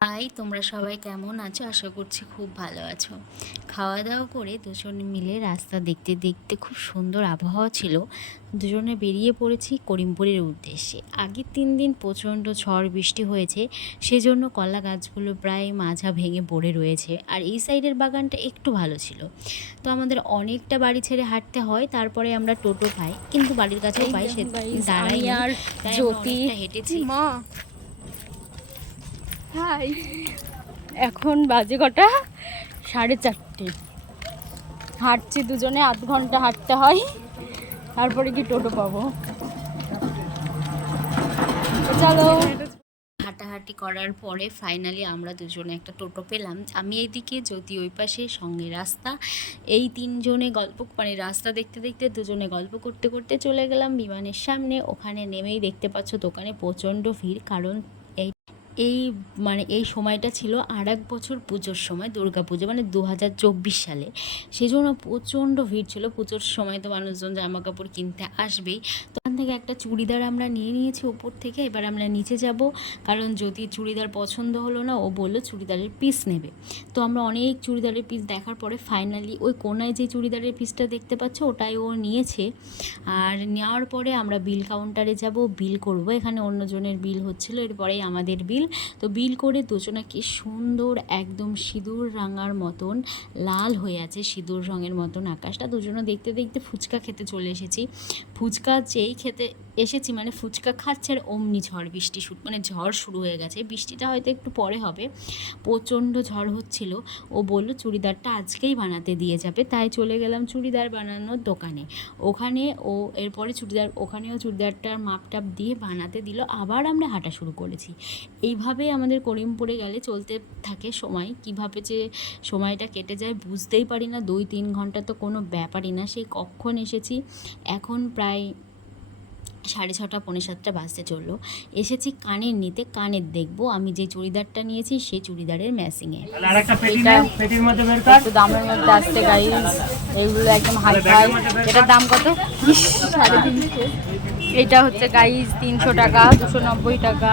High তোমরা সবাই কেমন আছো? আশা করছি খুব ভালো আছো। খাওয়া দাওয়া করে দুজনে মিলে রাস্তা দেখতে দেখতে খুব সুন্দর আবহাওয়া ছিল। দুজনে বেরিয়ে পড়েছি করিমপুরের উদ্দেশ্যে। আগের তিন দিন প্রচণ্ড ঝড় বৃষ্টি হয়েছে সেজন্য কলা গাছগুলো প্রায় মাঝা ভেঙে পড়ে রয়েছে। আর এই সাইডের বাগানটা একটু ভালো ছিল। তো আমাদের অনেকটা বাড়ি ছেড়ে হাঁটতে হয় তারপরে আমরা টোটো পাই। কিন্তু বাড়ির কাছেও পাই সে দাঁড়াই আর হেঁটেছি। মা হাই এখন বাজে কটা? সাড়ে চারটে। হাঁটছি দুজনে, আধ ঘণ্টা হাঁটতে হয়। তারপরে কি টোটো পাবো। চলো। হাঁটাহাঁটি করার পরে ফাইনালি আমরা দুজনে একটা টোটো পেলাম। আমি এইদিকে, যদি ওই পাশে, সঙ্গে রাস্তা। এই তিনজনে গল্প মানে রাস্তা দেখতে দেখতে দুজনে গল্প করতে করতে চলে গেলাম বিমানের সামনে। ওখানে নেমেই দেখতে পাচ্ছ দোকানে প্রচণ্ড ভিড়। কারণ এই মানে এই সময়টা ছিল আর এক বছর পুজোর সময়, দুর্গা পুজো মানে দু হাজার চব্বিশ সালে। সেই জন্য প্রচণ্ড ভিড় ছিল। পুজোর সময় তো মানুষজন জামা কাপড় কিনতে আসবেই। তখন থেকে একটা চুড়িদার আমরা নিয়ে নিয়েছি ওপর থেকে। এবার আমরা নিচে যাব। কারণ যদি চুড়িদার পছন্দ হলো না, ও বলল চুড়িদারের পিস নেবে। তো আমরা অনেক চুড়িদারের পিস দেখার পরে ফাইনালি ওই কোনায় যে চুড়িদারের পিসটা দেখতে পাচ্ছ, ওটাই ও নিয়েছে। আর নেওয়ার পরে আমরা বিল কাউন্টারে যাব। বিল করব। এখানে অন্যজনের বিল হচ্ছিল। এরপরেই আমাদের বিল তো বিল করে দুজনে কি সুন্দর একদম সিঁদুর রাঙার মতন, লাল হয়ে আছে সিঁদুর রঙের মতন আকাশটা। দুজনে দেখতে দেখতে ফুচকা খেতে চলে এসেছি। ফুচকা যেই খেতে এসেছি মানে ফুচকা খাচ্ছে আর অমনি ঝড় বৃষ্টি শুরু মানে ঝড় শুরু হয়ে গেছে। বৃষ্টিটা হয়তো একটু পরে হবে। প্রচণ্ড ঝড় হচ্ছিল। ও বলল, চুড়িদারটা আজকেই বানাতে দিয়ে যাবে। তাই চলে গেলাম চুড়িদার বানানোর দোকানে। ওখানে ও এরপরে চুড়িদার ওখানেও চুড়িদারটার মাপটাপ দিয়ে বানাতে দিল। আবার আমরা হাঁটা শুরু করেছি। এইভাবেই আমাদের করিমপুরে গেলে চলতে থাকে সময়? কীভাবে যে সময়টা কেটে যায় বুঝতেই পারি না। দুই তিন ঘণ্টা তো কোনো ব্যাপারই না। সেই কখন এসেছি? এখন প্রায় সাড়ে ছটা পৌনে সাতটা বাজতে চলল। এসেছি কানের নিতে কানের দেখব। আমি যে চুড়িদারটা নিয়েছি সেই চুড়িদারের ম্যাচিংয়ে। একটু দামের মধ্যে আসছে গাইস এগুলো একদম হাই ফাই এটার দাম কত? সাড়ে তিনশো। এটা হচ্ছে গাইস তিনশো টাকা দুশো নব্বই টাকা।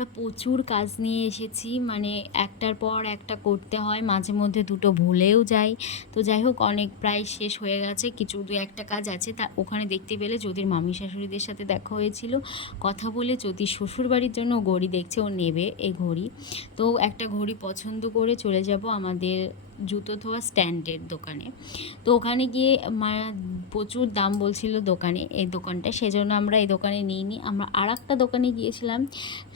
আমরা প্রচুর কাজ নিয়ে এসেছি মানে একটার পর একটা করতে হয়, মাঝে মধ্যে দুটো ভুলেও যাই। তো যাই হোক, অনেক প্রায় শেষ হয়ে গেছে, কিছু দু একটা কাজ আছে। তা ওখানে দেখতে পেলে জ্যোতির মামি শাশুড়িদের সাথে দেখা হয়েছিল। কথা বলে জ্যোতির শ্বশুর বাড়ির জন্য ঘড়ি দেখছে, ও নেবে এই ঘড়ি। তো একটা ঘড়ি পছন্দ করে চলে যাব আমাদের জুতো ধোয়া স্ট্যান্ডের দোকানে। তো ওখানে গিয়ে প্রচুর দাম বলছিল দোকানে এই দোকানটা, সেজন্য আমরা এই দোকানে নিইনি। আমরা আর দোকানে গিয়েছিলাম,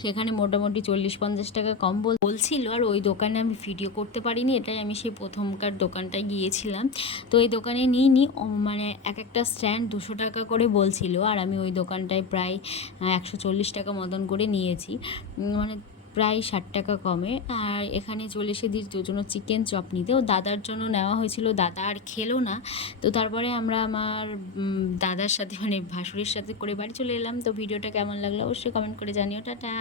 সেখানে মোটামুটি চল্লিশ পঞ্চাশ টাকা কম বল বলছিল, আর ওই দোকানে আমি ভিডিও করতে পারিনি, এটাই আমি সেই প্রথমকার দোকানটায় গিয়েছিলাম। তো এই দোকানে নিইনি মানে এক একটা স্ট্যান্ড দুশো টাকা করে বলছিল, আর আমি ওই দোকানটায় প্রায় একশো চল্লিশ টাকা মতন করে নিয়েছি। মানে প্রায় ষাট টাকা কমে। আর এখানে চলে এসে দিই দুজন চিকেন চপ নিতে। ও দাদার জন্য নেওয়া হয়েছিল। দাদা আর খেলো না। তো তারপরে আমরা আমার দাদার সাথে মানে ভাসুরের সাথে করে বাড়ি চলে এলাম। তো ভিডিওটা কেমন লাগল অবশ্যই কমেন্ট করে জানিও। টাটা।